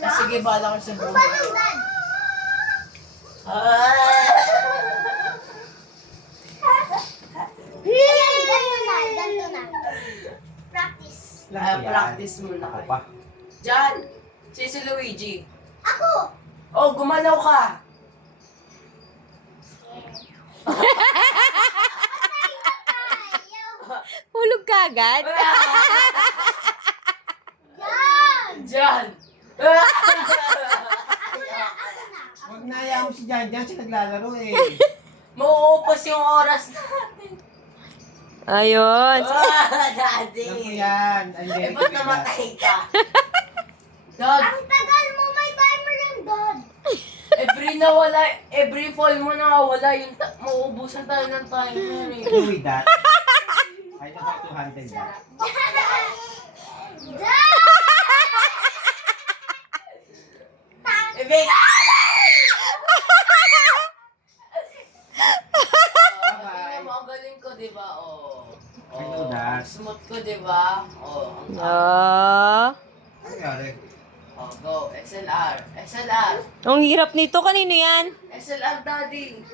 Ah, sige, bala ko sa buhay. Paano, Dad? Ayan, ganito na. Practice. Practice muna Ako kayo. pa. Jan, si Luigi. Ako! Oh, gumalaw ka. Hulog ka agad? Yan! Jan. Huwag na ayaw mo si Jan Jan, siya naglalaro eh. Mauupos yung oras natin. Ayun. Daddy. Alam ko yan. Ay, Eh, very ba't good namatay ka? Dad, Ang tagal mo, may timer yan, Dad. every fall mo nawawala yung mauubusan tayo ng timer eh. Do with that. I know how to handle that. Dad! Bebe! Bye-bye. Ang galing ko, di ba? Oh. I know that. Ang smooth ko, di ba? Oh. Ah. Ano nangyari? Oh, go. SLR. SLR. Ang hirap nito. Kanino yan? SLR, daddy.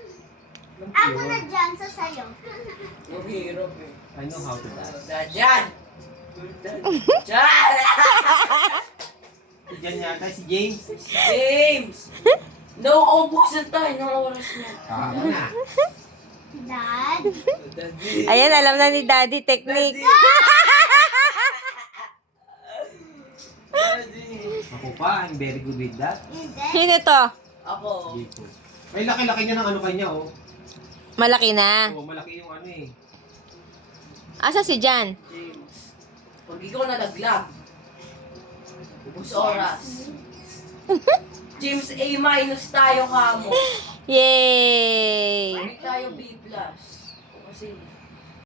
Alam ko Ako na yun. dyan sa sayo. Ang hirap eh. I know how to dance. Jan! Jan! Si Jan yata, si James. James! Nauubusan tayo ng oras niya. Tama na. Dad? Daddy. Ayan, alam na ni Daddy technique. Daddy. Ako pa, I'm very good with that. Hindi. Sino to? Ako. Dito. May laki-laki niya ng ano kanya oh. Malaki na. Oo, malaki yung ano eh. Asa si Jan? James. Pag ikaw nalaglag, ubus oras. James, A- tayo kamo. Yay! Hindi tayo B+. Kasi